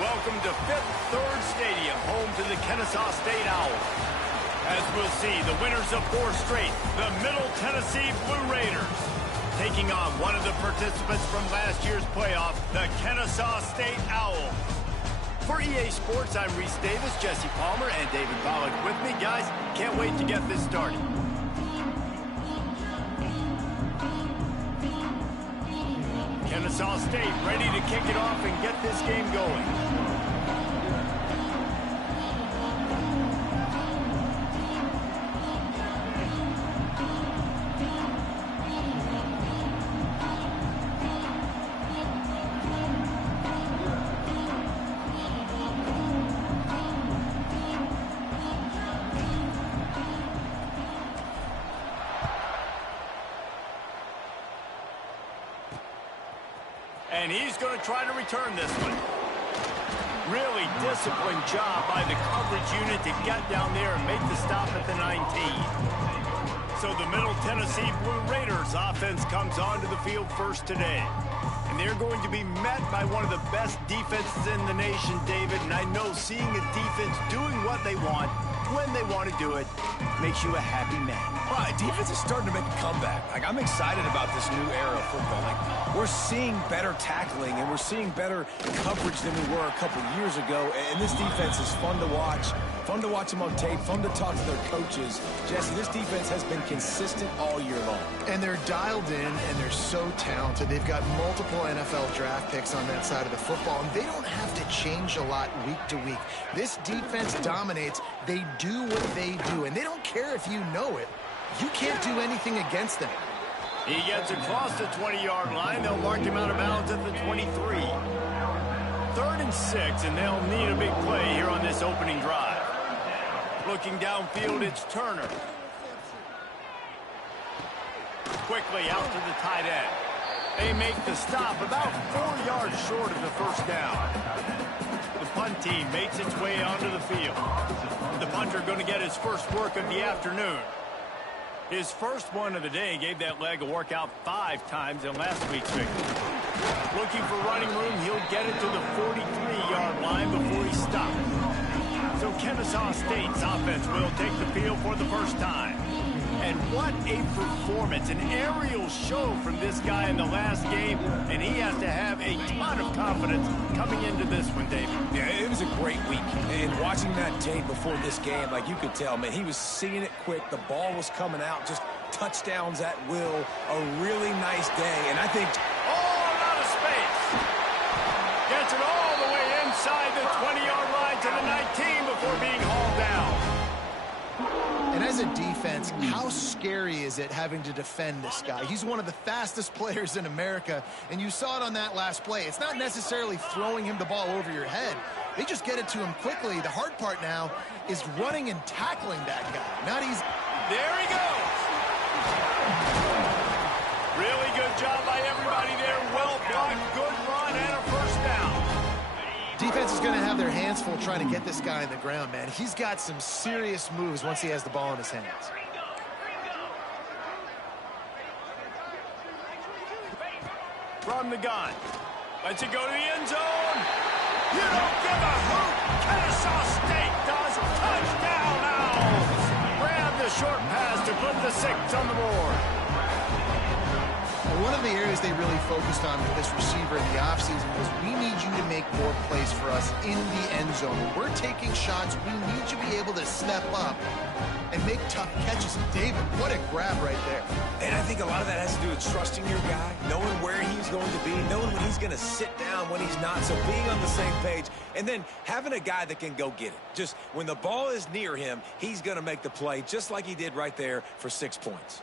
Welcome to Fifth Third Stadium, home to the Kennesaw State Owls. As we'll see, the winners of 4 straight, the Middle Tennessee Blue Raiders, taking on one of the participants from last year's playoff, the Kennesaw State Owls. For EA Sports, I'm Reese Davis, Jesse Palmer, and David Pollack with me. Guys, can't wait to get this started. Kennesaw State ready to kick it off and get this game going. And he's going to try to return this one. Really disciplined job by the coverage unit to get down there and make the stop at the 19. So the Middle Tennessee Blue Raiders offense comes onto the field first today. And they're going to be met by one of the best defenses in the nation, David. And I know seeing a defense doing what they want, when they want to do it, makes you a happy man. Well, defense is starting to make a comeback. I'm excited about this new era of football. We're seeing better tackling, and we're seeing better coverage than we were a couple years ago. And this defense is fun to watch. Fun to watch them on tape. Fun to talk to their coaches. Jesse, this defense has been consistent all year long. And they're dialed in, and they're so talented. They've got multiple NFL draft picks on that side of the football, and they don't have to change a lot week to week. This defense dominates. They do what they do, and they don't care if you know it. You can't do anything against them. He gets across the 20-yard line. They'll mark him out of bounds at the 23. 3rd and 6, and they'll need a big play here on this opening drive. Looking downfield, it's Turner. Quickly out to the tight end. They make the stop about 4 yards short of the first down. The punt team makes its way onto the field. The punter going to get his first work of the afternoon. His first one of the day gave that leg a workout 5 times in last week's victory. Looking for running room, he'll get it to the 43-yard line before he stops. So Kennesaw State's offense will take the field for the first time. And what a performance, an aerial show from this guy in the last game, and he has to have a ton of confidence coming into this one, David. Yeah, it was a great week, and watching that tape before this game, you could tell, man, he was seeing it quick, the ball was coming out, just touchdowns at will, a really nice day, and I think... Oh, out of space! Gets it all the way inside the 20-yard line to the 19 before being hauled down. And as a defense, how scary is it having to defend this guy? He's one of the fastest players in America, and you saw it on that last play. It's not necessarily throwing him the ball over your head. They just get it to him quickly. The hard part now is running and tackling that guy. Not easy. There he goes. Really good job by everybody there. Well done. Good run and a first down. Defense is going to have their hands full trying to get this guy in the ground, man. He's got some serious moves once he has the ball in his hands. From the gun. Lets it go to the end zone. You don't give a hoot. Kennesaw State does. Touchdown Owls. Grab the short pass to put the 6 on the board. One of the areas they really focused on with this receiver in the offseason was we need you to make more plays for us in the end zone. When we're taking shots, we need you to be able to step up and make tough catches. And David, what a grab right there. And I think a lot of that has to do with trusting your guy, knowing where he's going to be, knowing when he's going to sit down, when he's not, so being on the same page, and then having a guy that can go get it. Just when the ball is near him, he's going to make the play, just like he did right there for 6 points.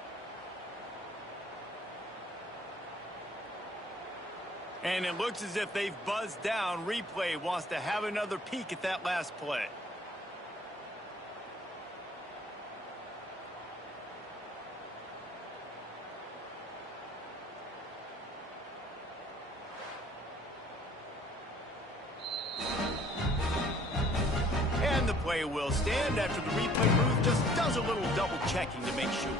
And it looks as if they've buzzed down. Replay wants to have another peek at that last play. And the play will stand after the replay booth just does a little double checking to make sure.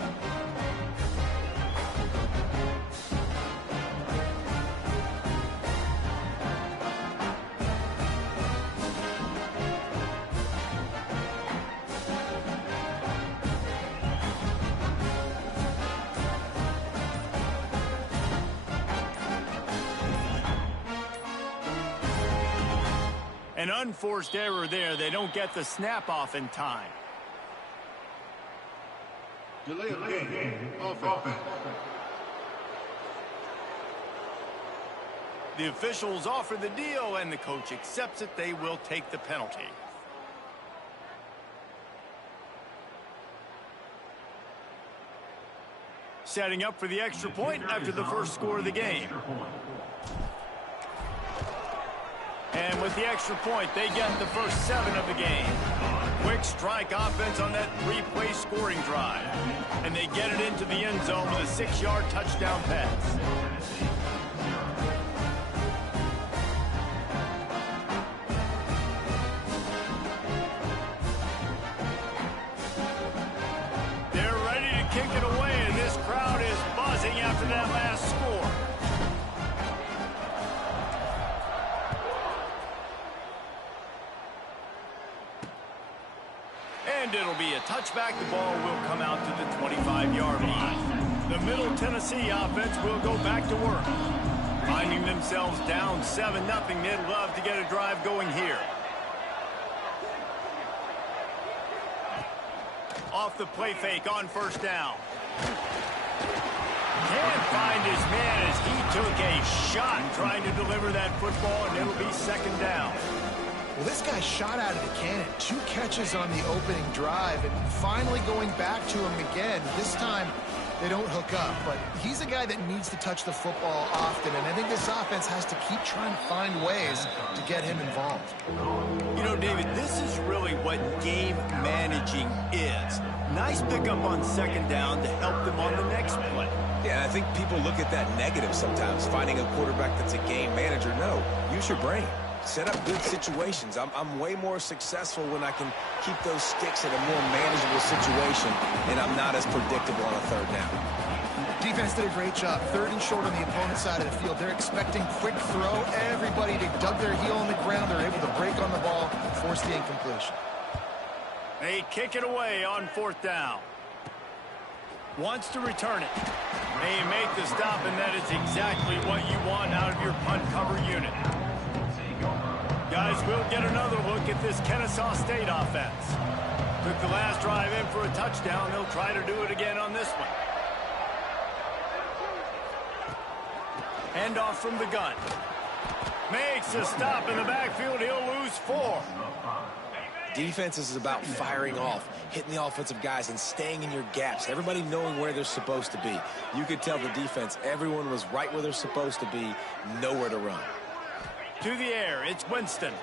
unforced error there. They don't get the snap off in time. Delay of game. Offense. The officials offer the deal, and the coach accepts it. They will take the penalty. Setting up for the extra point after the first score of the game. And with the extra point, they get the first 7 of the game. Quick strike offense on that 3-play scoring drive. And they get it into the end zone with a 6-yard touchdown pass. They're ready to kick it away, and this crowd is buzzing after that last score. And it'll be a touchback. The ball will come out to the 25-yard line. The Middle Tennessee offense will go back to work. Finding themselves down 7-0, they'd love to get a drive going here. Off the play fake on first down. Can't find his man as he took a shot trying to deliver that football, and it'll be second down. Well, this guy shot out of the cannon. 2 catches on the opening drive, and finally going back to him again. This time, they don't hook up, but he's a guy that needs to touch the football often, and I think this offense has to keep trying to find ways to get him involved. You know, David, this is really what game managing is. Nice pickup on second down to help them on the next play. Yeah, and I think people look at that negative sometimes, finding a quarterback that's a game manager. No, use your brain. Set up good situations. I'm way more successful when I can keep those sticks in a more manageable situation, and I'm not as predictable on a third down. Defense did a great job. 3rd and short on the opponent's side of the field. They're expecting quick throw. Everybody, they dug their heel on the ground. They're able to break on the ball, force the incompletion. They kick it away on 4th down. Wants to return it. They make the stop, and that is exactly what you want out of your punt cover unit. Guys, we'll get another look at this Kennesaw State offense. Took the last drive in for a touchdown. They'll try to do it again on this one. Handoff from the gun. Makes a stop in the backfield. He'll lose 4. Defense is about firing off, hitting the offensive guys, and staying in your gaps. Everybody knowing where they're supposed to be. You could tell the defense, everyone was right where they're supposed to be, nowhere to run. To the air, it's Winston.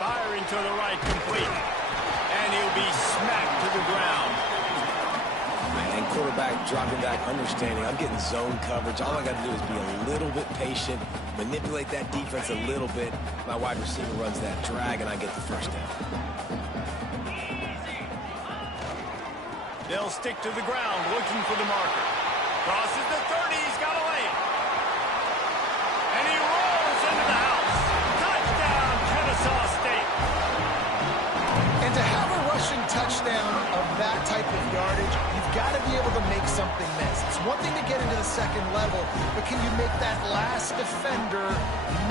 Firing to the right, complete. And he'll be smacked to the ground. And quarterback dropping back, understanding, I'm getting zone coverage. All I got to do is be a little bit patient, manipulate that defense a little bit. My wide receiver runs that drag, and I get the first down. They'll stick to the ground, looking for the marker. Crosses the 30, he's got to lay it. And he rolls into the house. Touchdown, Kennesaw State. And to have a rushing touchdown of that type of yardage, you've got to be able to make something miss. It's one thing to get into the second level, but can you make that last defender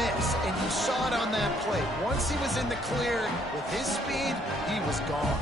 miss? And you saw it on that play. Once he was in the clear with his speed, he was gone.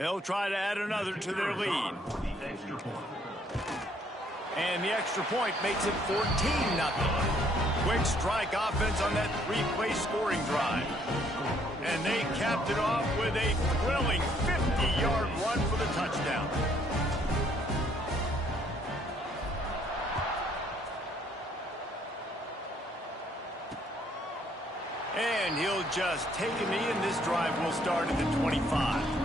They'll try to add another to their lead. And the extra point makes it 14-0. Quick strike offense on that three-play scoring drive. And they capped it off with a thrilling 50-yard run for the touchdown. And he'll just take a knee, and this drive will start at the 25.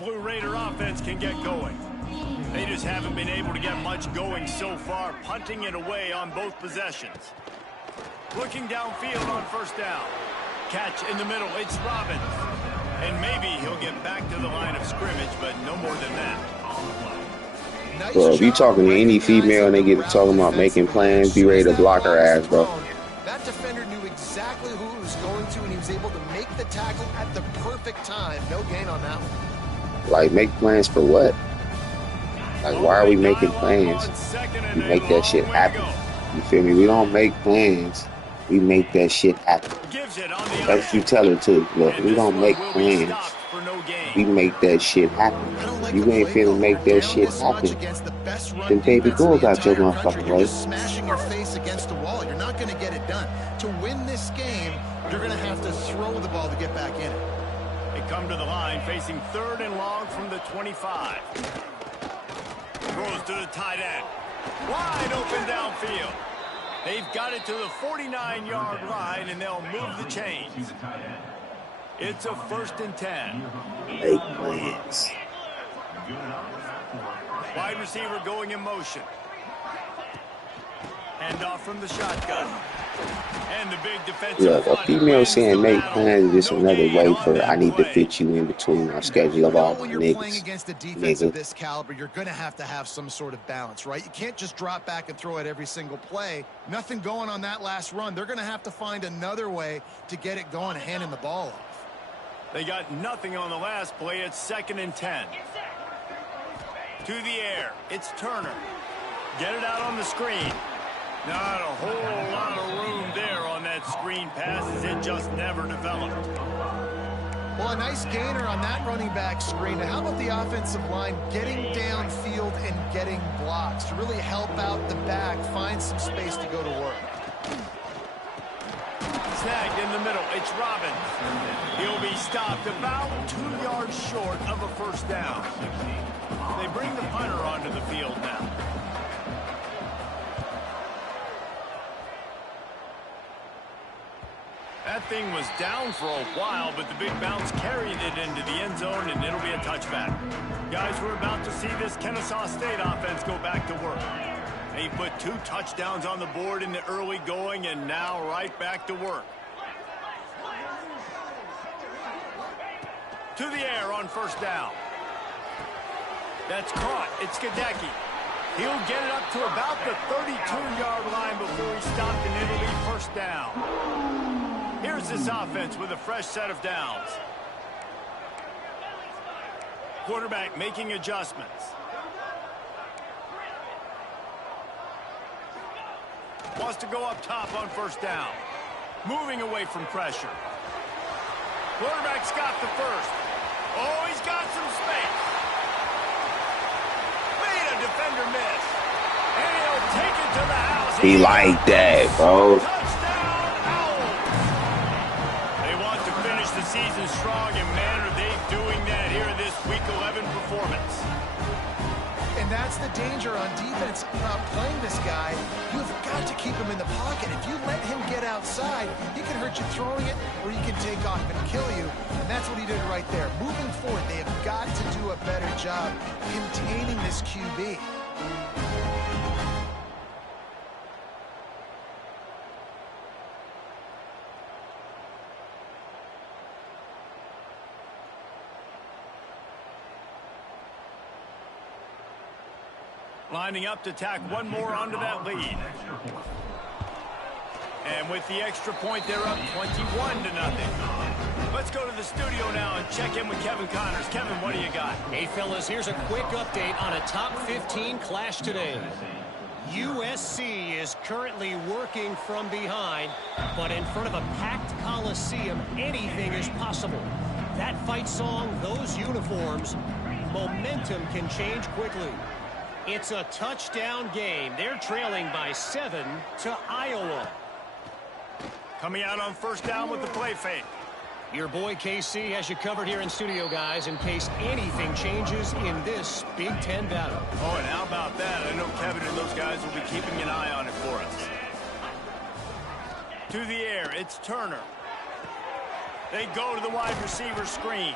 Blue Raider offense can get going. They just haven't been able to get much going so far, punting it away on both possessions. Looking downfield on first down. Catch in the middle, it's Robbins. And maybe he'll get back to the line of scrimmage, but no more than that. Bro, if you talking to any female and they get to talking about making plans, be ready to block her ass, bro. That defender knew exactly who he was going to, and he was able to make the tackle at the perfect time. No gain on that one. Like, make plans for what? Like, why are we making plans? We make that shit happen. You feel me? We don't make plans. We make that shit happen. That's what you tell her too. Look, we don't make plans. We make that shit happen. like You a ain't play finna caller make that down shit this much happen. against the best run Them baby defense in girls the out your entire country. motherfucking You're way. just smashing your face against a wall. You're not going to get it done. To win this game, you're going to have to throw the ball to get back in it. They come to the line facing 3rd and long from the 25. Throws to the tight end. Wide open downfield. They've got it to the 49-yard line, and they'll move the chains. It's a 1st and 10. Make plans. Wide receiver going in motion. Hand off from the shotgun. And the big defensive Look, a front female wins saying the make battle. plans is just No another gain way on for that I need to play. fit you in between my schedule of all When my you're playing niggas. against a defense of Nigga. this caliber, you're going to have some sort of balance, right? You can't just drop back and throw it every single play. Nothing going on that last run. They're going to have to find another way to get it going and handing the ball off. They got nothing on the last play. It's 2nd and 10. To the air. It's Turner. Get it out on the screen. Not a whole lot of room there on that screen pass, as it just never developed. Well, a nice gainer on that running back screen. Now, how about the offensive line getting downfield and getting blocks to really help out the back, find some space to go to work? Snagged in the middle. It's Robbins. He'll be stopped about 2 yards short of a 1st down. They bring the punter onto the field now. That thing was down for a while, but the big bounce carried it into the end zone, and it'll be a touchback. Guys, we're about to see this Kennesaw State offense go back to work. They put 2 touchdowns on the board in the early going, and now right back to work. To the air on 1st down. That's caught. It's Gadecki. He'll get it up to about the 32-yard line before he's stopped, and it'll be 1st down. Here's this offense with a fresh set of downs. Quarterback making adjustments. Wants to go up top on 1st down. Moving away from pressure. Quarterback's got the 1st. Oh, he's got some space. Made a defender miss. And he'll take it to the house. He like that, bro. Touchdown, Owls. They want to finish the season strong, and man, are they doing that here in this Week 11 performance. And that's the danger on defense about playing this guy. You've got to keep him in the pocket. If you let him get outside, he can hurt you throwing it, or he can take off and kill you. And that's what he did right there. Moving forward, they have got to do a better job containing this QB. Lining up to tack one more onto that lead. And with the extra point, they're up 21-0. Let's go to the studio now and check in with Kevin Connors. Kevin, what do you got? Hey, fellas, here's a quick update on a top 15 clash today. USC is currently working from behind, but in front of a packed Coliseum, anything is possible. That fight song, those uniforms, momentum can change quickly. It's a touchdown game. They're trailing by 7 to Iowa. Coming out on 1st down with the play fake. Your boy KC has you covered here in studio, guys, in case anything changes in this Big Ten battle. Oh, and how about that? I know Kevin and those guys will be keeping an eye on it for us. To the air, it's Turner. They go to the wide receiver screen.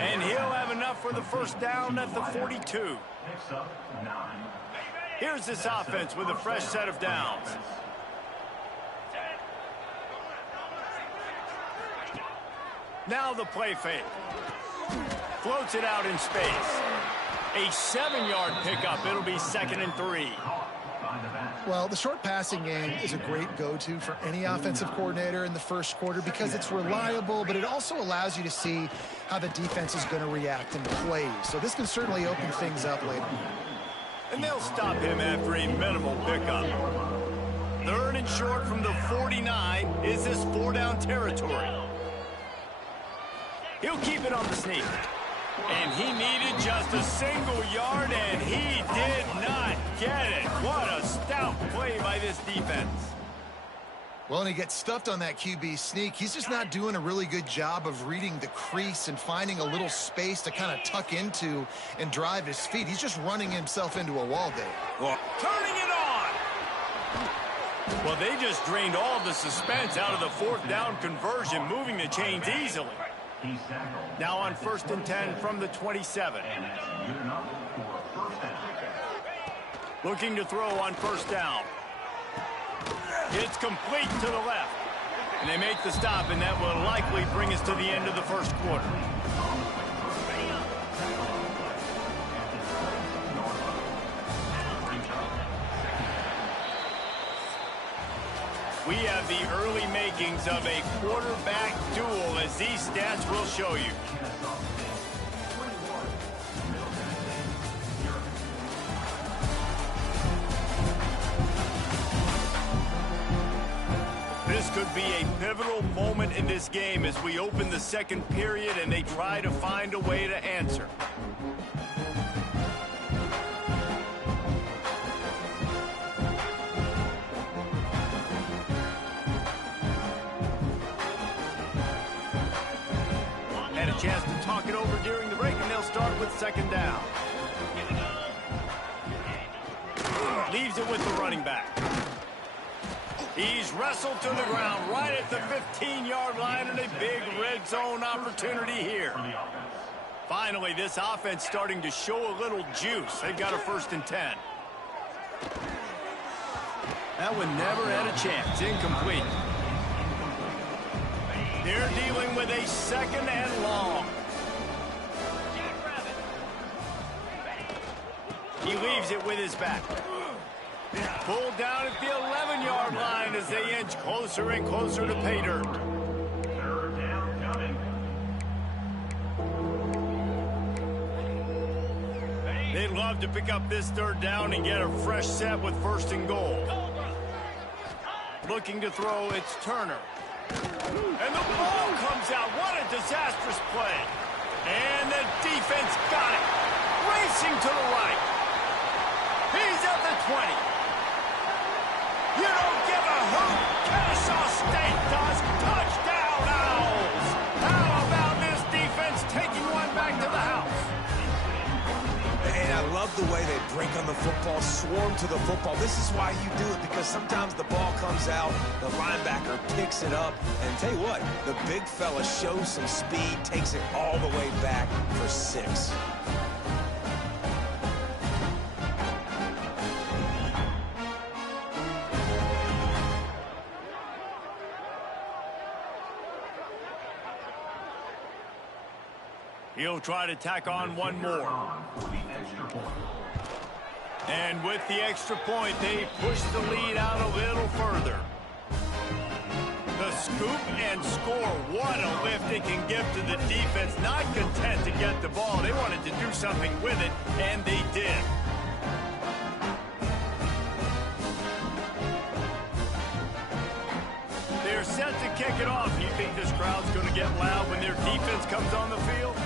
And he'll have enough for the 1st down at the 42. Here's this offense with a fresh set of downs. Now the play fake. Floats it out in space. A 7-yard pickup. It'll be 2nd and 3. Well, the short passing game is a great go-to for any offensive coordinator in the 1st quarter because it's reliable, but it also allows you to see how the defense is going to react in plays. So this can certainly open things up later. And they'll stop him after a minimal pickup. 3rd and short from the 49. Is this 4-down territory? He'll keep it on the sneak. And he needed just a single yard, and he did not get it. What a stout play by this defense. Well, and he gets stuffed on that QB sneak. He's just not doing a really good job of reading the crease and finding a little space to kind of tuck into and drive his feet. He's just running himself into a wall there. Well, turning it on. Well, they just drained all the suspense out of the fourth down conversion, moving the chains easily. Now on 1st and 10 from the 27. Looking to throw on 1st down. It's complete to the left. And they make the stop, and that will likely bring us to the end of the first quarter. We have the early makings of a quarterback duel, as these stats will show you. This could be a pivotal moment in this game as we open the second period and they try to find a way to answer. Had a chance to talk it over during the break, and they'll start with 2nd down. Leaves it with the running back. He's wrestled to the ground right at the 15-yard line, and a big red zone opportunity here. Finally, this offense starting to show a little juice. They've got a 1st and 10. That one never had a chance. Incomplete. They're dealing with a 2nd and long. He leaves it with his back. Pulled down at the 11-yard line as they inch closer and closer to pay dirt. They'd love to pick up this 3rd down and get a fresh set with 1st and goal. Looking to throw, it's Turner. And the ball comes out. What a disastrous play. And the defense got it. Racing to the right. He's at the 20. You don't give a hoot. Kennesaw State does. Touchdown, Owls. How about this defense taking one back to the house? And I love the way they break on the football, swarm to the football. This is why you do it, because sometimes the ball comes out, the linebacker picks it up, and tell you what, the big fella shows some speed, takes it all the way back for 6. He'll try to tack on one more. And with the extra point, they push the lead out a little further. The scoop and score. What a lift it can give to the defense. Not content to get the ball. They wanted to do something with it, and they did. They're set to kick it off. You think this crowd's going to get loud when their defense comes on the field?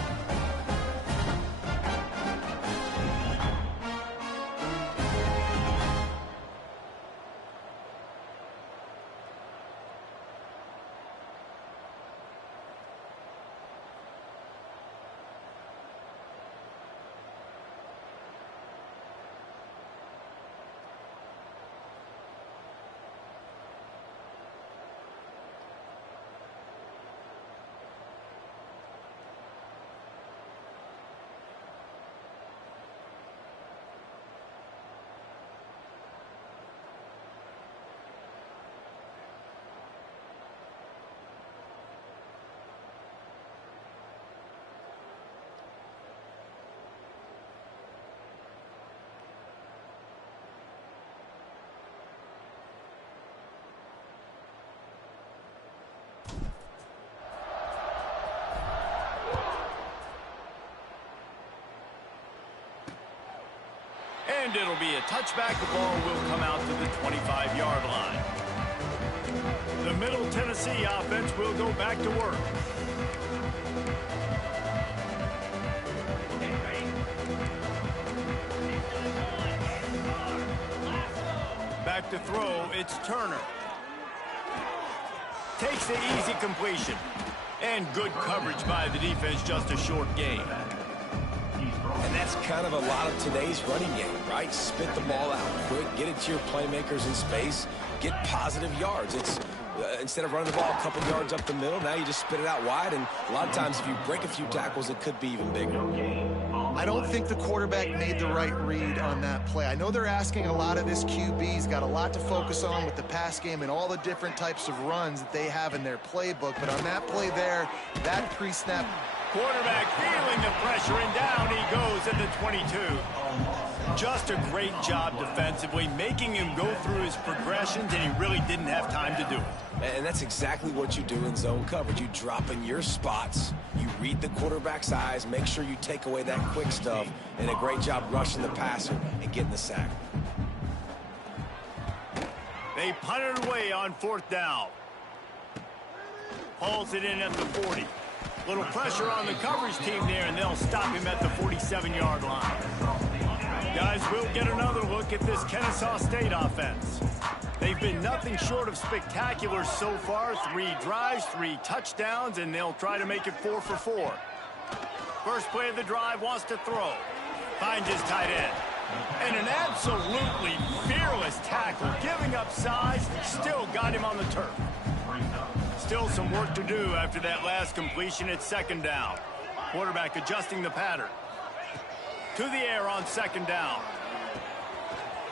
And it'll be a touchback. The ball will come out to the 25-yard line. The Middle Tennessee offense will go back to work. back to throw. It's Turner. Takes the easy completion. And good coverage by the defense, just a short gain. And that's kind of a lot of today's running game, right? Spit the ball out quick, get it to your playmakers in space, get positive yards. It's instead of running the ball a couple yards up the middle, now you just spit it out wide, and a lot of times if you break a few tackles, it could be even bigger. I don't think the quarterback made the right read on that play. I know they're asking a lot of this QB. He's got a lot to focus on with the pass game and all the different types of runs that they have in their playbook, but on that play there, that pre-snap. Quarterback feeling the pressure, and down he goes at the 22. Just a great job defensively, making him go through his progressions, and he really didn't have time to do it. And that's exactly what you do in zone coverage. You drop in your spots, you read the quarterback's eyes, make sure you take away that quick stuff, and a great job rushing the passer and getting the sack. They punt it away on 4th down. Hauls it in at the 40. Little pressure on the coverage team there, and they'll stop him at the 47-yard line. Guys, we'll get another look at this Kennesaw State offense. They've been nothing short of spectacular so far. 3 drives, 3 touchdowns, and they'll try to make it 4 for 4. First play of the drive, wants to throw. Finds his tight end. And an absolutely fearless tackle, giving up size, still got him on the turf. Still some work to do after that last completion at 2nd down. Quarterback adjusting the pattern. To the air on 2nd down.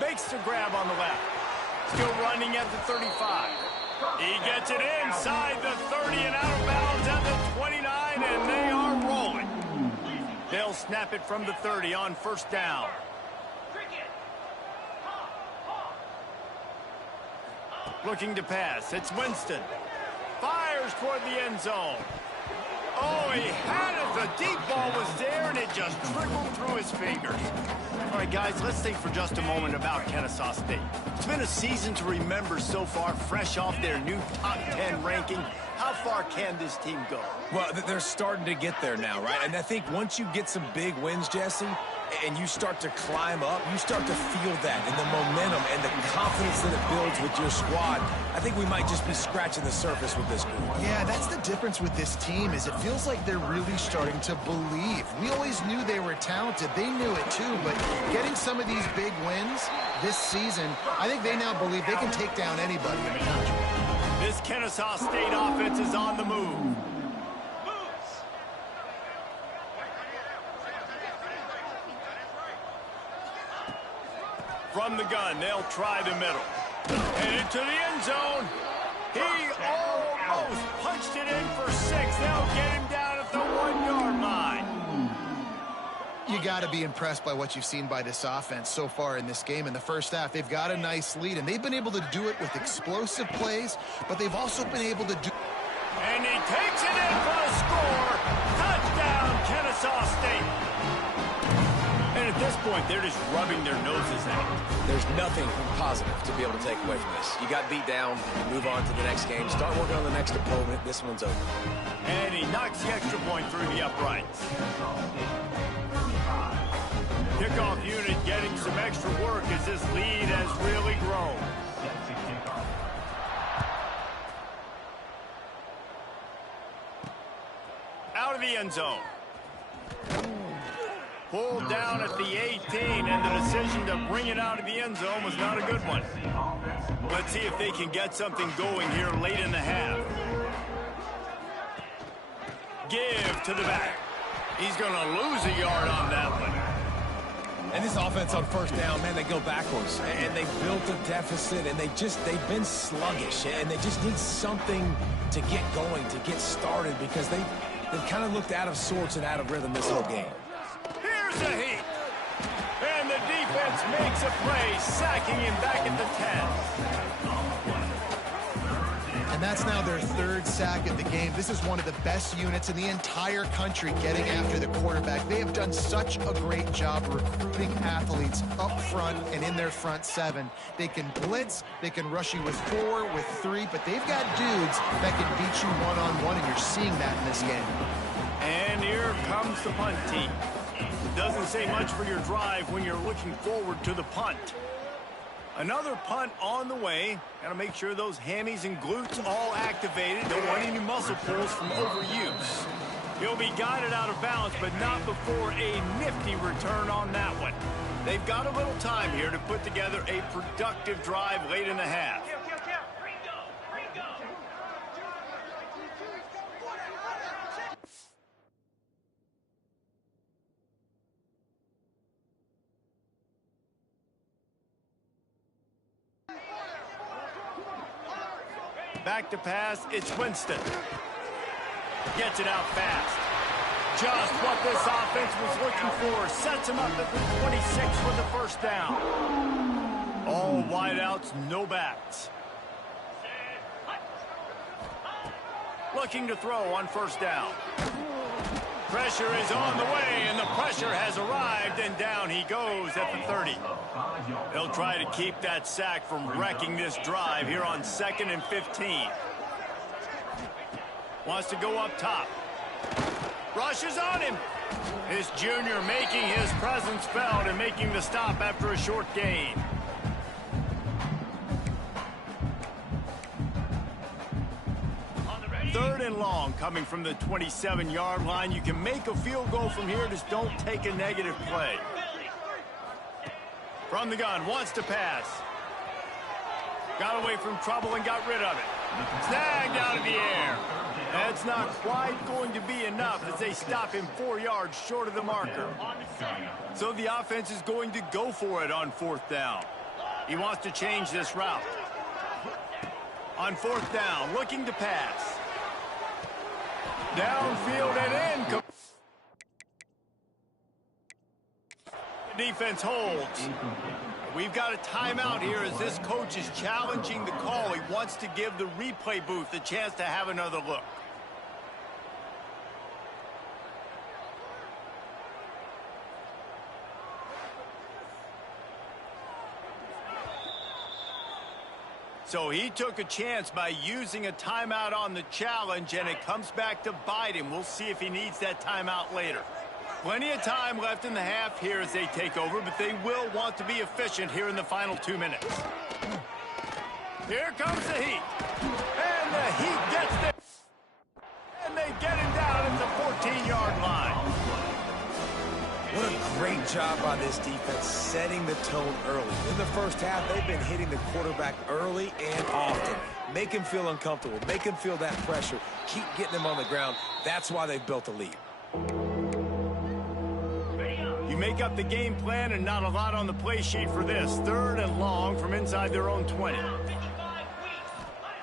Makes the grab on the left. Still running at the 35. He gets it inside the 30 and out of bounds at the 29, and they are rolling. They'll snap it from the 30 on 1st down. Looking to pass. It's Winston. Fires toward the end zone. Oh, he had it. The deep ball was there, and it just trickled through his fingers. All right, guys, let's think for just a moment about Kennesaw State. It's been a season to remember so far, fresh off their new top 10 ranking. How far can this team go? Well, they're starting to get there now, right? And I think once you get some big wins, Jesse, and you start to climb up, you start to feel that and the momentum and the confidence that it builds with your squad. I think we might just be scratching the surface with this group. Yeah, that's the difference with this team is it feels like they're really starting to believe. We always knew they were talented. They knew it too, but getting some of these big wins this season, I think they now believe they can take down anybody in the country. This Kennesaw State offense is on the move. From the gun, they'll try the middle. And into the end zone. He almost punched it in for 6. They'll get him down at the 1-yard line. You got to be impressed by what you've seen by this offense so far in this game. In the first half, they've got a nice lead, and they've been able to do it with explosive plays, but they've also been able to do... And he takes it in for the score. Touchdown, Kennesaw State. And at this point, they're just rubbing their noses at it. There's nothing positive to be able to take away from this. You got beat down, you move on to the next game, start working on the next opponent. This one's over. And he knocks the extra point through the uprights. Kickoff unit getting some extra work as this lead has really grown. Out of the end zone. Pulled down at the 18, and the decision to bring it out of the end zone was not a good one. Let's see if they can get something going here late in the half. Give to the back. He's going to lose a yard on that one. And this offense on 1st down, man, they go backwards. And they built a deficit, and they've been sluggish. And they just need something to get going, to get started, because they've kind of looked out of sorts and out of rhythm this whole game. Here's a heat. And the defense makes a play, sacking him back at the 10. And that's now their 3rd sack of the game. This is one of the best units in the entire country getting after the quarterback. They have done such a great job recruiting athletes up front and in their front 7. They can blitz, they can rush you with 4, with 3, but they've got dudes that can beat you one-on-one, and you're seeing that in this game. And here comes the punt team. Doesn't say much for your drive when you're looking forward to the punt. Another punt on the way. Got to make sure those hammies and glutes all activated. Don't want any muscle pulls from overuse. He'll be guided out of bounds, but not before a nifty return on that one. They've got a little time here to put together a productive drive late in the half. Back to pass, it's Winston. Gets it out fast. Just what this offense was looking for. Sets him up at the 26 for the first down. All wideouts, no backs. Looking to throw on first down. Pressure is on the way, and the pressure has arrived, and down he goes at the 30. They'll try to keep that sack from wrecking this drive here on 2nd and 15. Wants to go up top. Rushes on him. This junior making his presence felt and making the stop after a short gain. Third and long coming from the 27-yard line. You can make a field goal from here, just don't take a negative play. From the gun, wants to pass. Got away from trouble and got rid of it. Snagged out of the air. That's not quite going to be enough as they stop him 4 yards short of the marker. So the offense is going to go for it on 4th down. He wants to change this route. On 4th down, looking to pass. Downfield and in. Defense holds. We've got a timeout here as this coach is challenging the call. He wants to give the replay booth a chance to have another look. So he took a chance by using a timeout on the challenge, and it comes back to bite him. We'll see if he needs that timeout later. Plenty of time left in the half here as they take over, but they will want to be efficient here in the final 2 minutes. Here comes the Heat. And the Heat gets there. And they get him down at the 14-yard line. What a great job by this defense setting the tone early. In the first half, they've been hitting the quarterback early and often. Make him feel uncomfortable. Make him feel that pressure. Keep getting him on the ground. That's why they've built a lead. You make up the game plan and not a lot on the play sheet for this. 3rd and long from inside their own 20.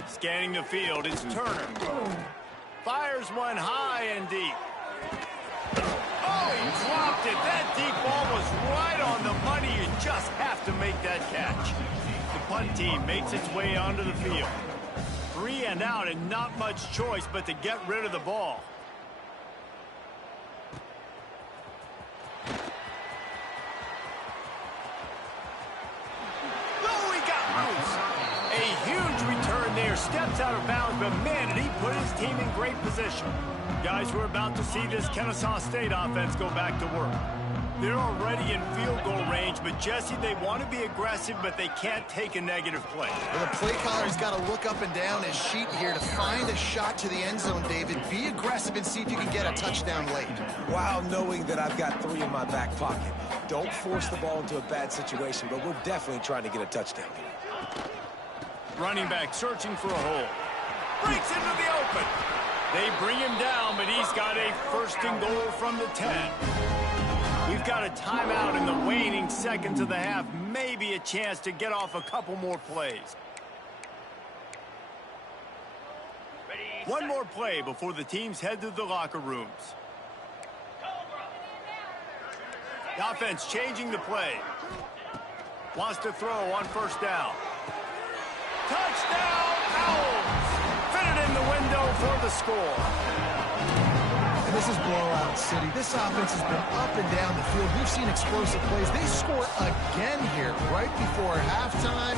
Scanning the field, it's Turner. Fires one high and deep. Oh, he dropped it. That deep ball was right on the money. You just have to make that catch. The punt team makes its way onto the field. 3 and out and not much choice but to get rid of the ball. A huge return there, steps out of bounds, but man, did he put his team in great position. Guys, we're about to see this Kennesaw State offense go back to work. They're already in field goal range, but Jesse, they want to be aggressive, but they can't take a negative play. Well, the play caller's got to look up and down his sheet here to find a shot to the end zone, David. Be aggressive and see if you can get a touchdown late. While knowing that I've got 3 in my back pocket. Don't force the ball into a bad situation, but we're definitely trying to get a touchdown. Running back searching for a hole. Breaks into the open. They bring him down, but he's got a 1st and goal from the 10. We've got a timeout in the waning seconds of the half. Maybe a chance to get off a couple more plays. One more play before the teams head to the locker rooms. The offense changing the play. Wants to throw on 1st down. Touchdown, Owls! Fitted in the window for the score. And this is blowout city. This offense has been up and down the field. We've seen explosive plays. They score again here right before halftime.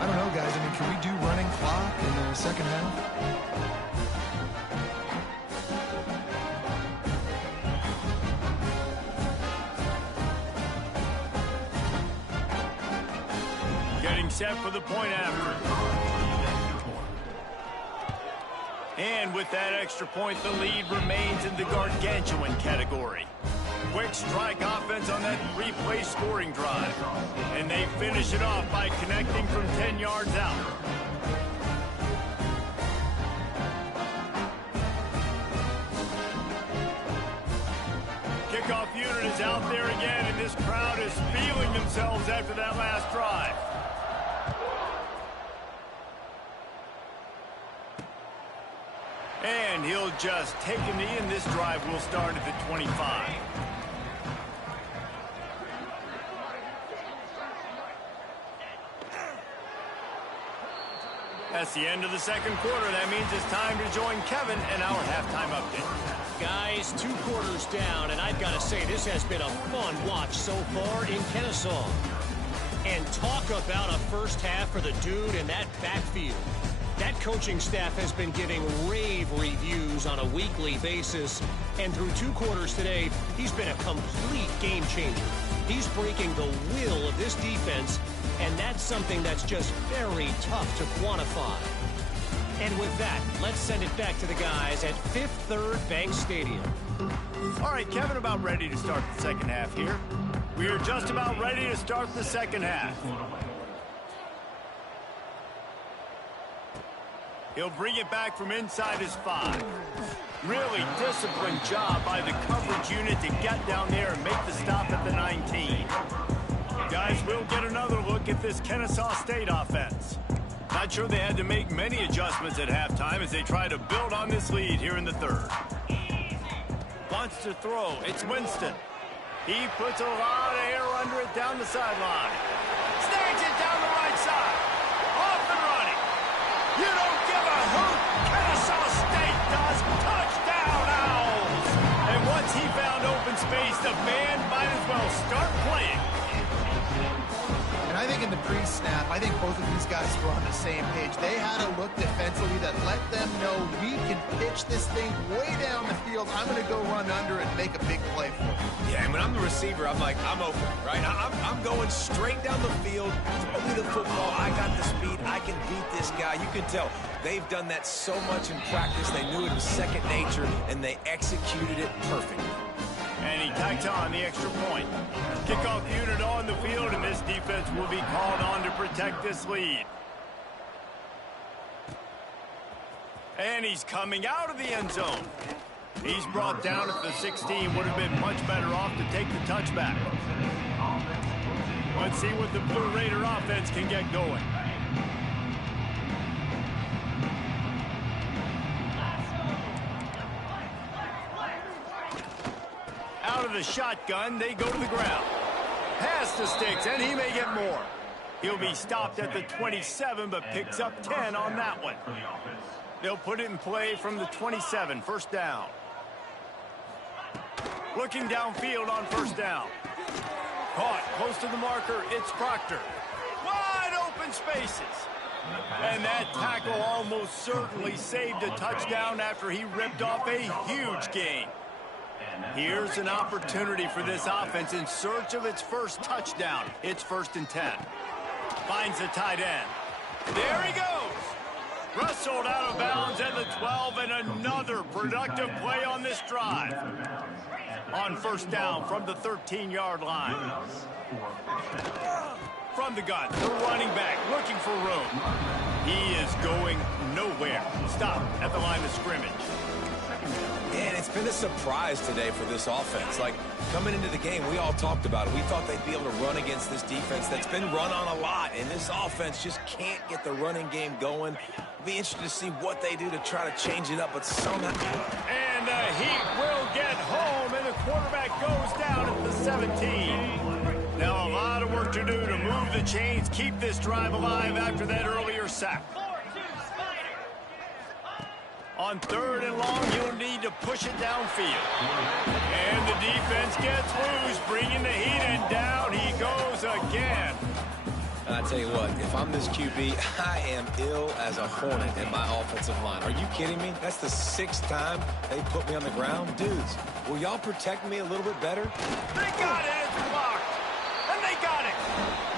I don't know, guys. I mean, can we do running clock in the second half? getting set for the point after. And with that extra point, the lead remains in the gargantuan category. Quick strike offense on that three-play scoring drive. And they finish it off by connecting from 10 yards out. Kickoff unit is out there again, and this crowd is feeling themselves after that last drive. And he'll just take a knee, and this drive will start at the 25. That's the end of the second quarter. That means it's time to join Kevin in our halftime update. Guys, 2 quarters down, and I've got to say this has been a fun watch so far in Kennesaw. And talk about a first half for the dude in that backfield. That coaching staff has been giving rave reviews on a weekly basis. And through 2 quarters today, he's been a complete game changer. He's breaking the will of this defense, and that's something that's just very tough to quantify. And with that, let's send it back to the guys at Fifth Third Bank Stadium. All right, Kevin, about ready to start the second half here. We are just about ready to start the second half. He'll bring it back from inside his 5. Really disciplined job by the coverage unit to get down there and make the stop at the 19. Guys, we'll get another look at this Kennesaw State offense. Not sure they had to make many adjustments at halftime as they try to build on this lead here in the third. Wants to throw. It's Winston. He puts a lot of air under it down the sideline. Snags it down the right side. Off and running. You don't give a hoot. Kennesaw State does. Touchdown, Owls. And once he found open space, the band might as well start playing. And I think in the pre-snap, I think both of these guys were on the same page. They had a look defensively that let them know we can pitch this thing way down the field. I'm going to go run under and make a big play for it. Yeah, and when I'm the receiver, I'm like, I'm open, right? I'm going straight down the field. Throw me the football. I got the speed. I can beat this guy. You can tell they've done that so much in practice. They knew it was second nature, and they executed it perfectly. And he tacked on the extra point. Kickoff unit on the field, and this defense will be called on to protect this lead. And he's coming out of the end zone. He's brought down at the 16. Would have been much better off to take the touchback. Let's see what the Blue Raider offense can get going. Out of the shotgun, they go to the ground. Pass to Sticks, and he may get more. He'll be stopped at the 27, but picks up 10 on that one. They'll put it in play from the 27, first down. Looking downfield on first down. Caught close to the marker, it's Proctor. Wide open spaces. And that tackle almost certainly saved a touchdown after he ripped off a huge gain. Here's an opportunity for this offense in search of its first touchdown. It's 1st and 10. Finds the tight end. There he goes. Wrestled out of bounds at the 12, and another productive play on this drive. On first down from the 13-yard line. From the gun, the running back looking for room. He is going nowhere. Stop at the line of scrimmage. And it's been a surprise today for this offense. Like, coming into the game, we all talked about it. We thought they'd be able to run against this defense that's been run on a lot, and this offense just can't get the running game going. It'll be interesting to see what they do to try to change it up, but somehow... And the Heat will get home, and the quarterback goes down at the 17. Now a lot of work to do to move the chains, keep this drive alive after that earlier sack. On 3rd and long, you'll need to push it downfield. And the defense gets loose, bringing the Heat, and down he goes again. And I tell you what, if I'm this QB, I am ill as a hornet in my offensive line. Are you kidding me? That's the 6th time they put me on the ground. Dudes, will y'all protect me a little bit better? They got it, it's blocked. And they got it.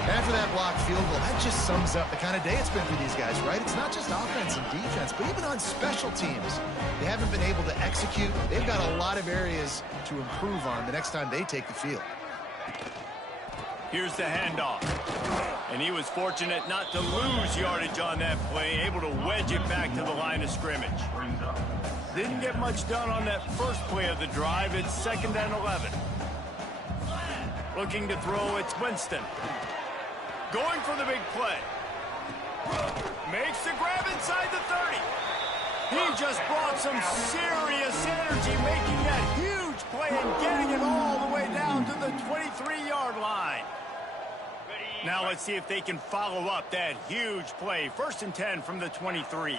After that blocked field goal, that just sums up the kind of day it's been for these guys, right? It's not just offense and defense, but even on special teams. They haven't been able to execute. They've got a lot of areas to improve on the next time they take the field. Here's the handoff. And he was fortunate not to lose yardage on that play, able to wedge it back to the line of scrimmage. Didn't get much done on that first play of the drive. It's 2nd and 11. Looking to throw, it's Winston. Going for the big play. Makes the grab inside the 30. He just brought some serious energy, making that huge play and getting it all the way down to the 23-yard line. Now let's see if they can follow up that huge play. 1st and 10 from the 23.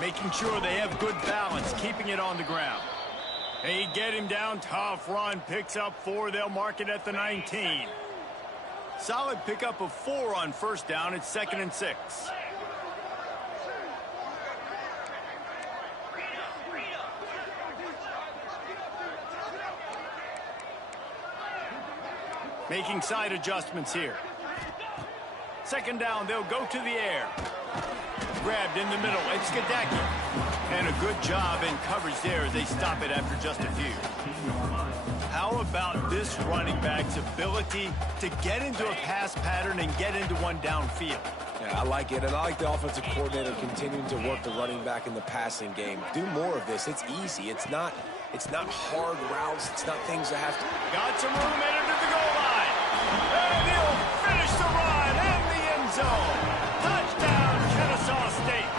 Making sure they have good balance, keeping it on the ground. They get him down, tough run, picks up 4. They'll mark it at the 19. Solid pickup of 4 on 1st down. It's 2nd and 6. Making side adjustments here. 2nd down, they'll go to the air. Grabbed in the middle, it's Gadecki. And a good job in coverage there as they stop it after just a few. How about this running back's ability to get into a pass pattern and get into one downfield? Yeah, I like it, and I like the offensive coordinator continuing to work the running back in the passing game. Do more of this. It's easy. It's not hard routes. It's not things that have to... Got some room headed to the goal line. And he'll finish the run and the end zone. Touchdown, Kennesaw State.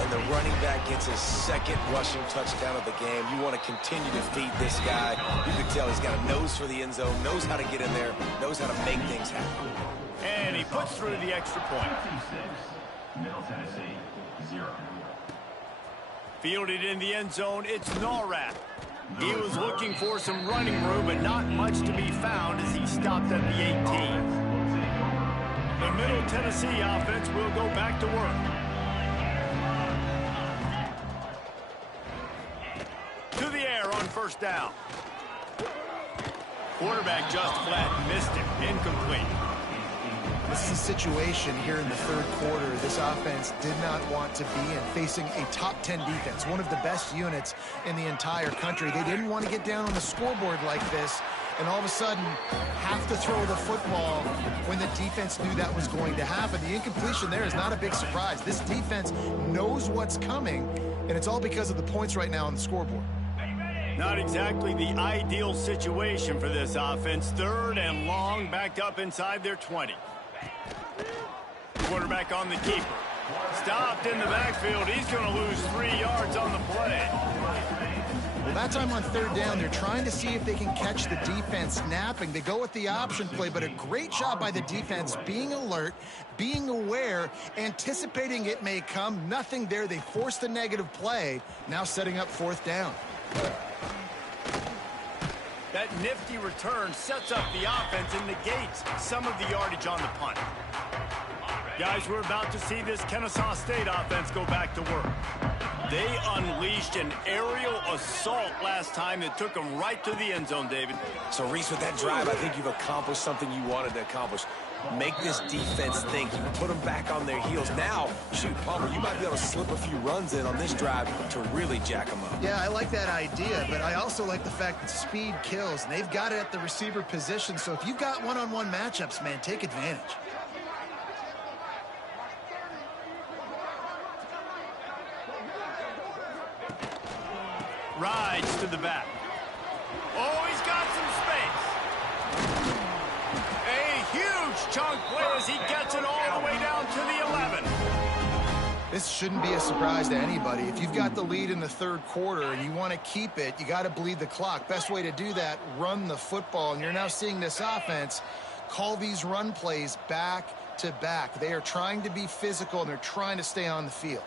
And the running back gets his 2nd rushing touchdown of the game. You want to continue to feed this guy. You can tell he's got a nose for the end zone, knows how to get in there, knows how to make things happen. And he puts through the extra point. Middle Tennessee, 0. Fielded in the end zone, it's Norrat. He was looking for some running room, but not much to be found as he stopped at the 18. The Middle Tennessee offense will go back to work. To the air on 1st down. Quarterback just flat missed it, incomplete. This is a situation here in the 3rd quarter this offense did not want to be in, facing a top 10 defense, one of the best units in the entire country. They didn't want to get down on the scoreboard like this and all of a sudden have to throw the football when the defense knew that was going to happen. The incompletion there is not a big surprise. This defense knows what's coming, and it's all because of the points right now on the scoreboard. Not exactly the ideal situation for this offense. 3rd and long, backed up inside their 20. Quarterback on the keeper. Stopped in the backfield. He's going to lose 3 yards on the play. Well, that time on 3rd down, they're trying to see if they can catch the defense snapping. They go with the option play, but a great job by the defense being alert, being aware, anticipating it may come. Nothing there. They forced the negative play. Now setting up 4th down. That nifty return sets up the offense and negates some of the yardage on the punt. Guys, we're about to see this Kennesaw State offense go back to work. They unleashed an aerial assault last time that took them right to the end zone, David. So, Reese, with that drive, I think you've accomplished something you wanted to accomplish. Make this defense think. You put them back on their heels. Now, shoot, Palmer, you might be able to slip a few runs in on this drive to really jack them up. Yeah, I like that idea, but I also like the fact that speed kills. And they've got it at the receiver position, so if you've got one-on-one matchups, man, take advantage. Rides to the back. Oh, he's got some space. A huge chunk play as he gets it all the way down to the 11. This shouldn't be a surprise to anybody. If you've got the lead in the 3rd quarter and you want to keep it, you got to bleed the clock. Best way to do that, run the football. And you're now seeing this offense call these run plays back to back. They are trying to be physical and they're trying to stay on the field.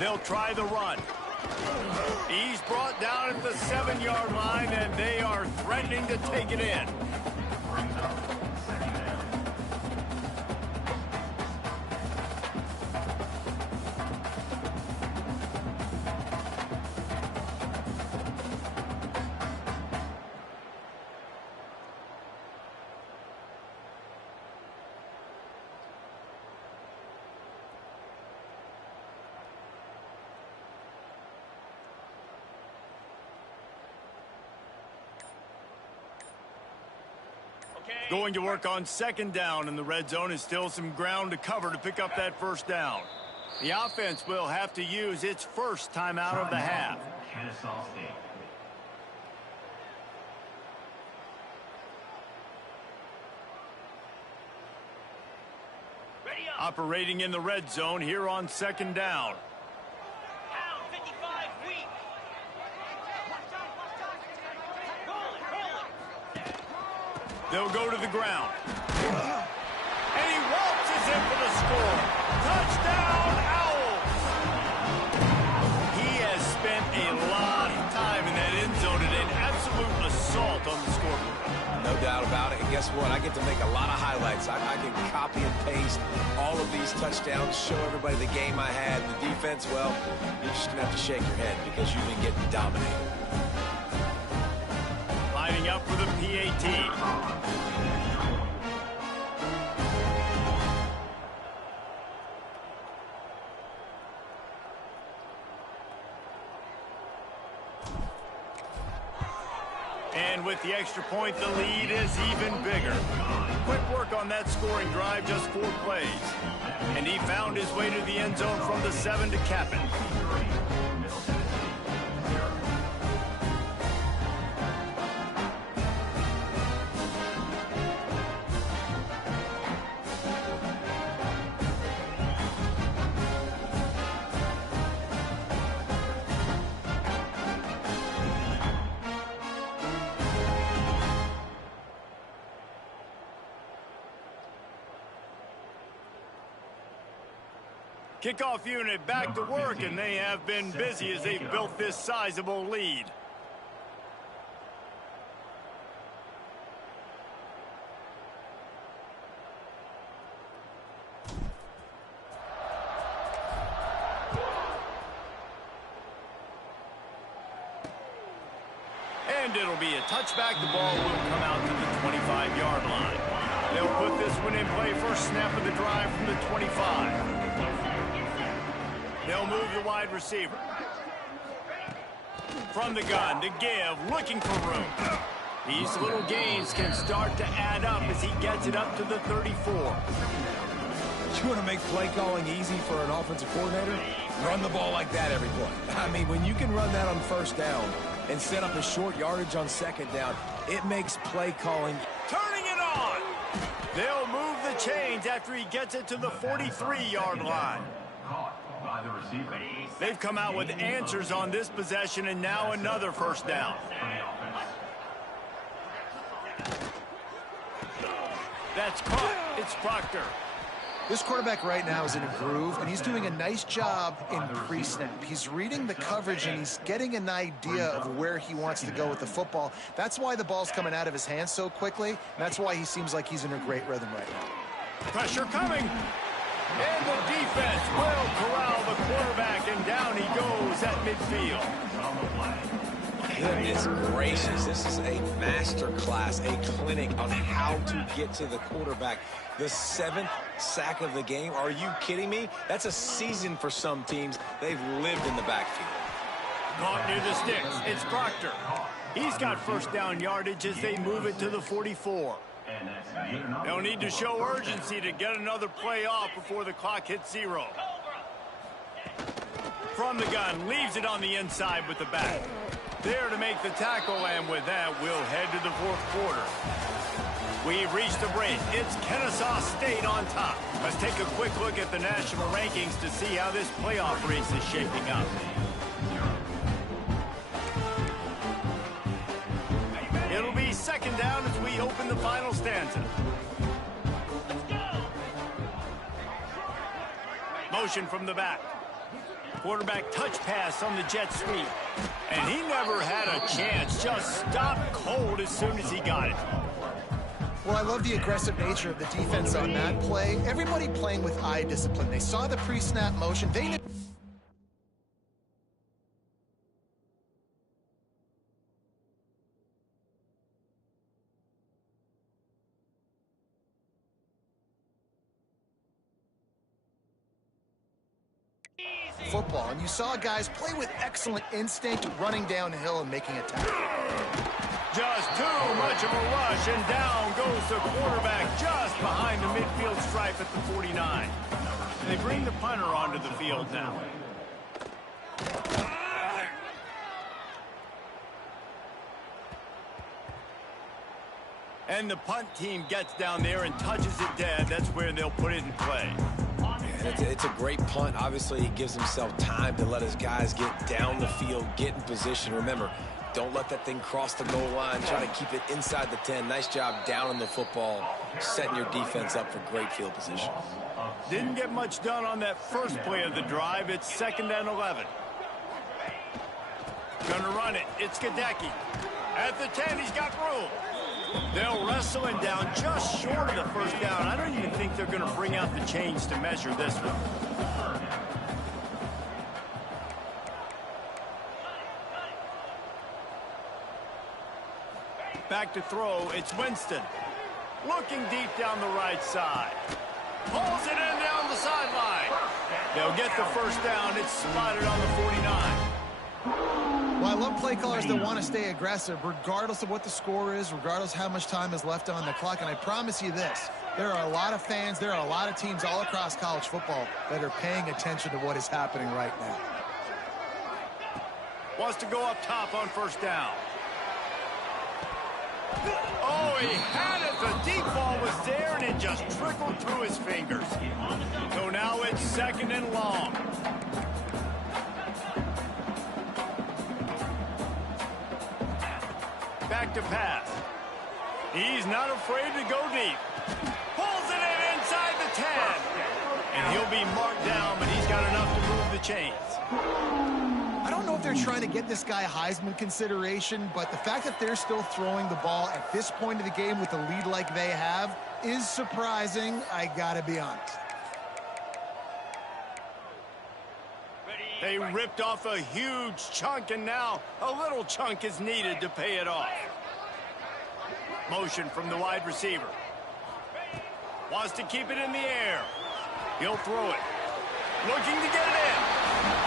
They'll try the run. He's brought down at the 7-yard line, and they are threatening to take it in. Going to work on 2nd down in the red zone is still some ground to cover to pick up that 1st down. The offense will have to use its first timeout of the half. Operating in the red zone here on 2nd down. They'll go to the ground. And he waltzes in for the score. Touchdown, Owls! He has spent a lot of time in that end zone and an absolute assault on the scoreboard. No doubt about it. And guess what? I get to make a lot of highlights. I can copy and paste all of these touchdowns, show everybody the game I had. The defense, well, you're just going to have to shake your head because you've been getting dominated. Lining up for the PAT. And with the extra point, the lead is even bigger. Quick work on that scoring drive, just 4 plays. And he found his way to the end zone from the 7 to cap it. Kickoff unit back to work, and they have been busy as they've built this sizable lead. And it'll be a touchback. The ball will come out to the 25-yard line. They'll put this one in play first snap of the drive from the 25. They'll move the wide receiver. From the gun to give, looking for room. These little gains can start to add up as he gets it up to the 34. You want to make play calling easy for an offensive coordinator? Run the ball like that every play. I mean, when you can run that on 1st down and set up a short yardage on 2nd down, it makes play calling. Turning it on. They'll move the chains after he gets it to the 43-yard line. By the receiver. They've come out with answers on this possession, and now another 1st down. That's caught. It's Proctor. This quarterback right now is in a groove, and he's doing a nice job in pre-snap. He's reading the coverage, and he's getting an idea of where he wants to go with the football. That's why the ball's coming out of his hands so quickly, and that's why he seems like he's in a great rhythm right now. Pressure coming. And the defense will corral the quarterback, and down he goes at midfield. Goodness gracious, this is a master class, a clinic on how to get to the quarterback. The 7th sack of the game. Are you kidding me? That's a season for some teams. They've lived in the backfield. Caught near the sticks. It's Proctor. He's got 1st down yardage as they move it to the 44. They'll need to show urgency to get another play off before the clock hits 0. From the gun, leaves it on the inside with the back. There to make the tackle, and with that, we'll head to the 4th quarter. We've reached the break. It's Kennesaw State on top. Let's take a quick look at the national rankings to see how this playoff race is shaping up. It'll be 2nd down as we open the final stanza. Motion from the back. Quarterback touch pass on the jet sweep. And he never had a chance. Just stopped cold as soon as he got it. Well, I love the aggressive nature of the defense on that play. Everybody playing with eye discipline. They saw the pre-snap motion. They knew. Football, and you saw guys play with excellent instinct, running downhill and making a tackle. Just too much of a rush, and down goes the quarterback just behind the midfield stripe at the 49. They bring the punter onto the field now. And the punt team gets down there and touches it dead. That's where they'll put it in play. It's a great punt. Obviously, he gives himself time to let his guys get down the field, get in position. Remember, don't let that thing cross the goal line. Try to keep it inside the 10. Nice job down in the football, setting your defense up for great field position. Didn't get much done on that first play of the drive. It's 2nd and 11. Gonna run it. It's Gadecki. At the 10, he's got room. They'll wrestle him down just short of the first down. I don't even think they're going to bring out the chains to measure this one. Back to throw. It's Winston. Looking deep down the right side. Pulls it in down the sideline. They'll get the first down. It's spotted on the 49. Well, I love play callers that want to stay aggressive, regardless of what the score is, regardless how much time is left on the clock. And I promise you this, there are a lot of fans, there are a lot of teams all across college football that are paying attention to what is happening right now. Wants to go up top on first down. Oh, he had it. The deep ball was there, and it just trickled through his fingers. So now it's 2nd and long. Back to pass. He's not afraid to go deep. Pulls it in inside the 10. And he'll be marked down, but he's got enough to move the chains. I don't know if they're trying to get this guy Heisman consideration, but the fact that they're still throwing the ball at this point of the game with a lead like they have is surprising, I gotta be honest. They ripped off a huge chunk, and now a little chunk is needed to pay it off. Motion from the wide receiver. Wants to keep it in the air. He'll throw it. Looking to get it in.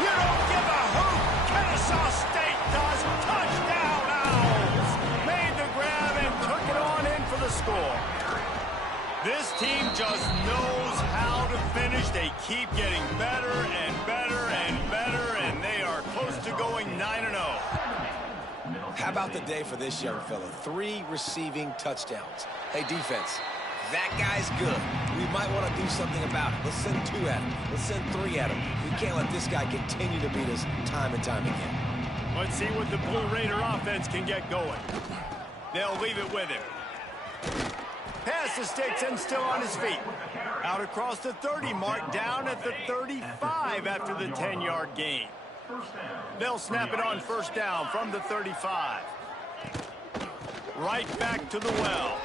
You don't give a hoot. Kennesaw State does. Touchdown, Owls. Made the grab and took it on in for the score. This team just knows how to finish. They keep getting better and better and better, and they are close to going 9-0. How about the day for this young fella? 3 receiving touchdowns. Hey, defense, that guy's good. We might want to do something about it. Let's send 2 at him. Let's send 3 at him. We can't let this guy continue to beat us time and time again. Let's see what the Blue Raider offense can get going. They'll leave it with him. Pass the sticks and still on his feet. Out across the 30 mark, down at the 35 after the 10-yard gain. They'll snap it on first down from the 35. Right back to the well.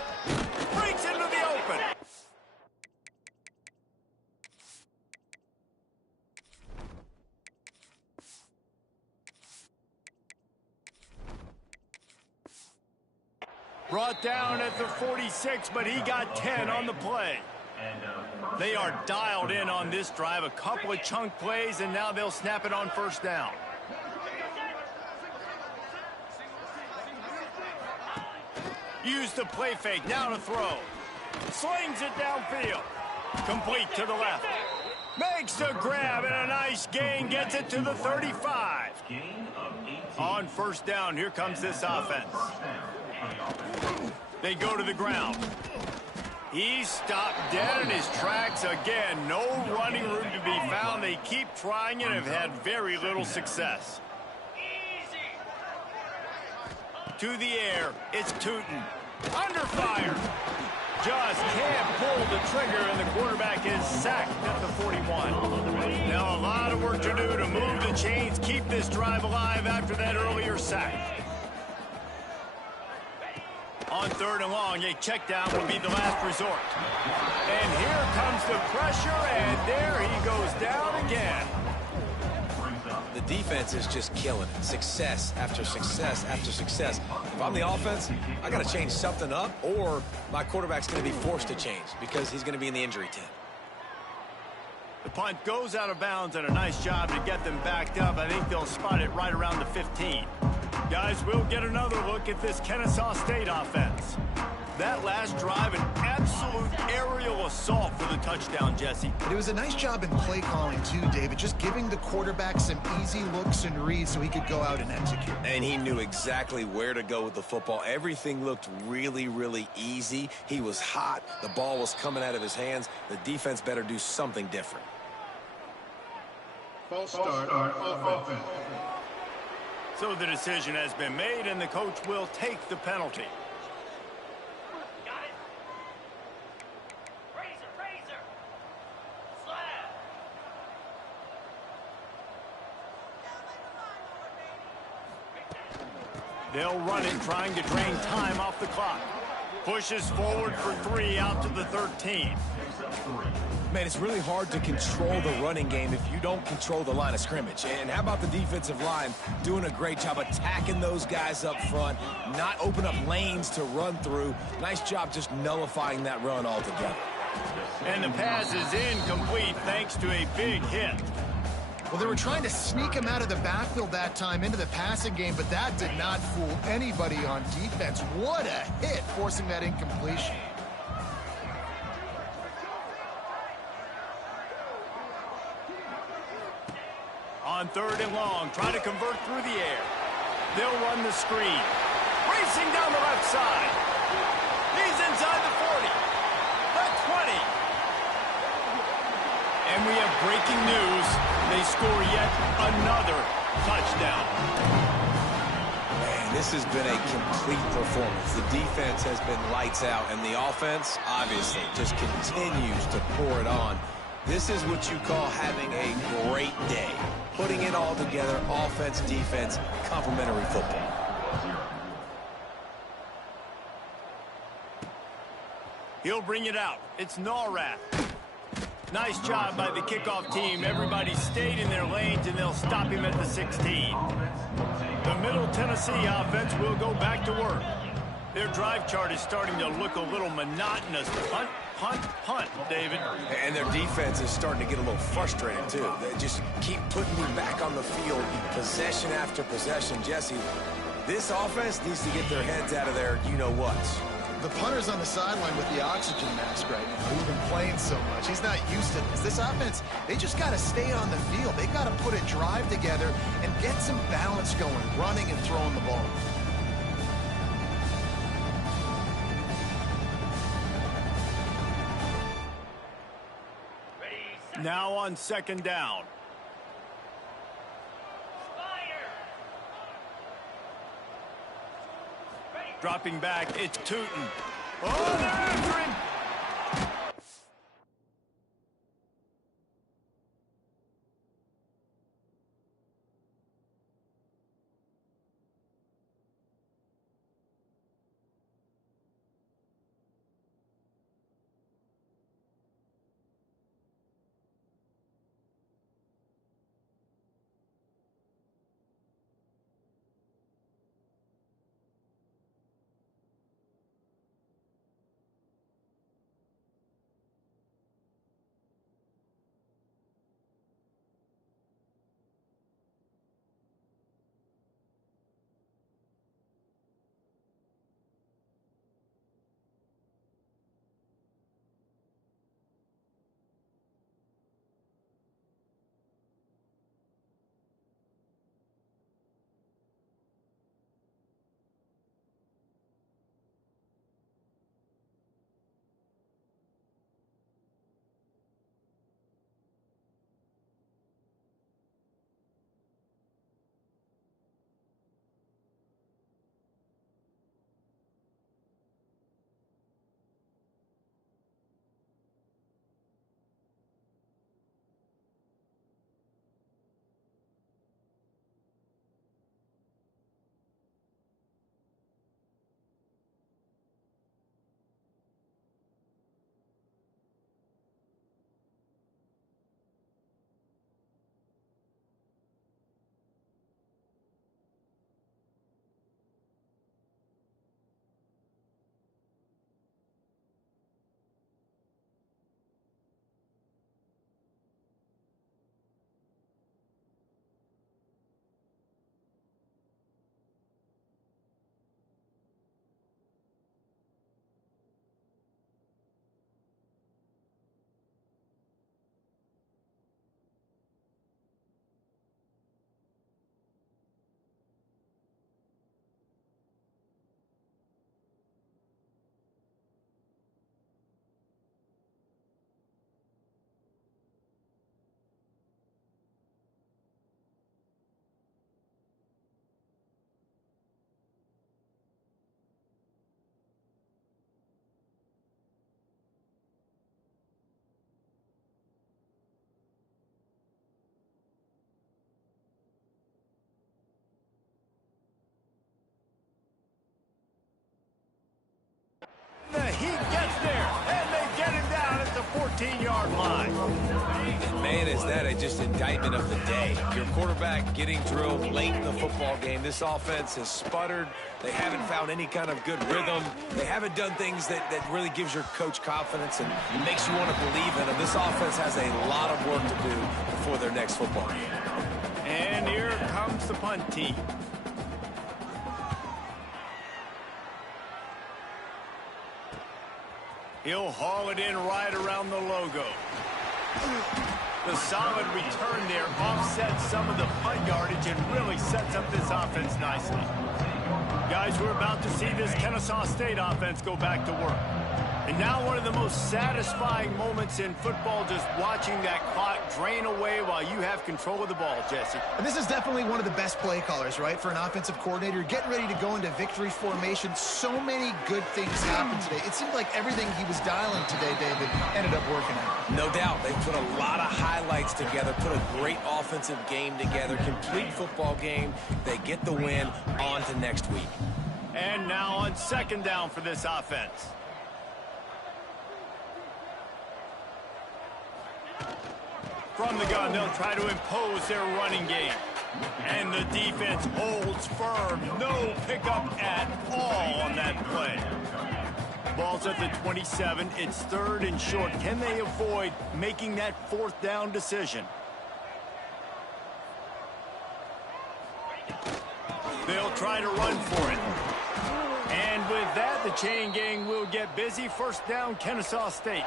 Breaks into the open. Brought down at the 46, but he got 10 on the play. They are dialed in on this drive. A couple of chunk plays, and now they'll snap it on first down. Use the play fake. Now to throw. Slings it downfield. Complete to the left. Makes the grab, and a nice gain. Gets it to the 35. On first down, here comes this offense. They go to the ground. He's stopped dead in his tracks again. No running room to be found. They keep trying and have had very little success. To the air. It's Tootin. Under fire. Just can't pull pulled the trigger, and the quarterback is sacked at the 41. Now a lot of work to do to move the chains, keep this drive alive after that earlier sack. On 3rd and long, a check down would be the last resort. And here comes the pressure, and there he goes down again. The defense is just killing it. Success after success after success. If I'm the offense, I got to change something up, or my quarterback's going to be forced to change because he's going to be in the injury tent. The punt goes out of bounds, and a nice job to get them backed up. I think they'll spot it right around the 15. Guys, we'll get another look at this Kennesaw State offense. That last drive, an absolute aerial assault for the touchdown, Jesse. But it was a nice job in play calling, too, David, just giving the quarterback some easy looks and reads so he could go out and execute. And he knew exactly where to go with the football. Everything looked really, really easy. He was hot. The ball was coming out of his hands. The defense better do something different. False start offense. So the decision has been made, and the coach will take the penalty. They'll run it, trying to drain time off the clock. Pushes forward for 3 out to the 13. Man, it's really hard to control the running game if you don't control the line of scrimmage. And how about the defensive line doing a great job attacking those guys up front, not open up lanes to run through. Nice job just nullifying that run altogether. And the pass is incomplete thanks to a big hit. Well, they were trying to sneak him out of the backfield that time into the passing game, but that did not fool anybody on defense. What a hit, forcing that incompletion. On 3rd and long, try to convert through the air. They'll run the screen. Racing down the left side. He's inside the 40. The 20. And we have breaking news. They score yet another touchdown. Man, this has been a complete performance. The defense has been lights out, and the offense, obviously, just continues to pour it on. This is what you call having a great day. Putting it all together, offense, defense, complementary football. He'll bring it out. It's Norrath. Nice job by the kickoff team. Everybody stayed in their lanes, and they'll stop him at the 16. The Middle Tennessee offense will go back to work. Their drive chart is starting to look a little monotonous. Punt, punt, punt, David. And their defense is starting to get a little frustrated, too. They just keep putting me back on the field, possession after possession. Jesse, this offense needs to get their heads out of their you-know-whats. The punter's on the sideline with the oxygen mask right now. He's been playing so much. He's not used to this. This offense, they just got to stay on the field. They got to put a drive together and get some balance going, running and throwing the ball. Now on 2nd down. Dropping back, it's Tootin. Oh, they're after him! 15-yard line. Man, is that just indictment of the day. Your quarterback getting drilled late in the football game. This offense has sputtered. They haven't found any kind of good rhythm. They haven't done things that really gives your coach confidence and makes you want to believe in them. This offense has a lot of work to do before their next football game. And here comes the punt team. He'll haul it in right around the logo. The solid return there offsets some of the punt yardage and really sets up this offense nicely. Guys, we're about to see this Kennesaw State offense go back to work. And now one of the most satisfying moments in football, just watching that clock drain away while you have control of the ball, Jesse. And this is definitely one of the best play callers, right, for an offensive coordinator. Getting ready to go into victory formation. So many good things happened today. It seemed like everything he was dialing today, David, ended up working out. No doubt. They put a lot of highlights together, put a great offensive game together, complete football game. They get the win. On to next week. And now on second down for this offense. From the gun, they'll try to impose their running game. And the defense holds firm. No pickup at all on that play. Ball's at the 27. It's third and short. Can they avoid making that fourth down decision? They'll try to run for it. And with that, the chain gang will get busy. First down, Kennesaw State.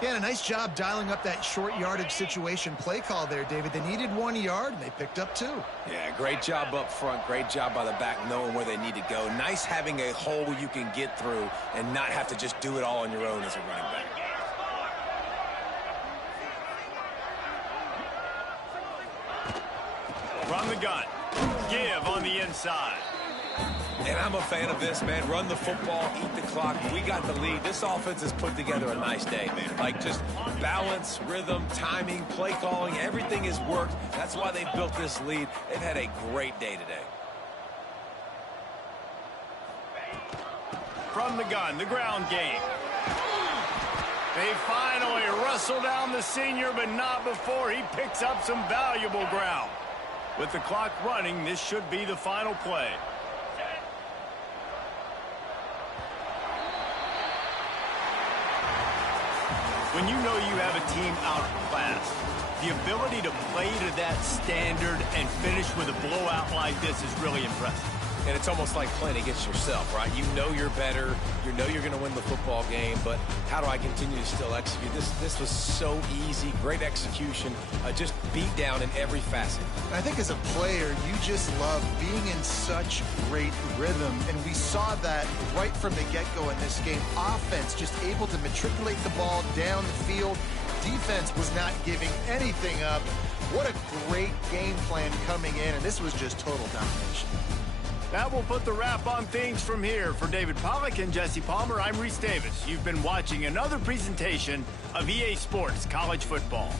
Yeah, and a nice job dialing up that short yardage situation play call there, David. They needed 1 yard, and they picked up 2. Yeah, great job up front. Great job by the back knowing where they need to go. Nice having a hole you can get through and not have to just do it all on your own as a running back. From the gun. Give on the inside. And I'm a fan of this, man. Run the football, eat the clock. We got the lead. This offense has put together a nice day, man. Like just balance, rhythm, timing, play calling, everything has worked. That's why they built this lead. They've had a great day today. From the gun, the ground game. They finally wrestle down the senior, but not before he picks up some valuable ground. With the clock running, this should be the final play. When you know you have a team outclassed, the ability to play to that standard and finish with a blowout like this is really impressive. And it's almost like playing against yourself, right? You know you're better. You know you're going to win the football game, but how do I continue to still execute? This was so easy. Great execution. Just beat down in every facet. I think as a player, you just love being in such great rhythm, and we saw that right from the get-go in this game. Offense just able to matriculate the ball down the field. Defense was not giving anything up. What a great game plan coming in, and this was just total domination. That will put the wrap on things from here. For David Pollack and Jesse Palmer, I'm Reese Davis. You've been watching another presentation of EA Sports College Football.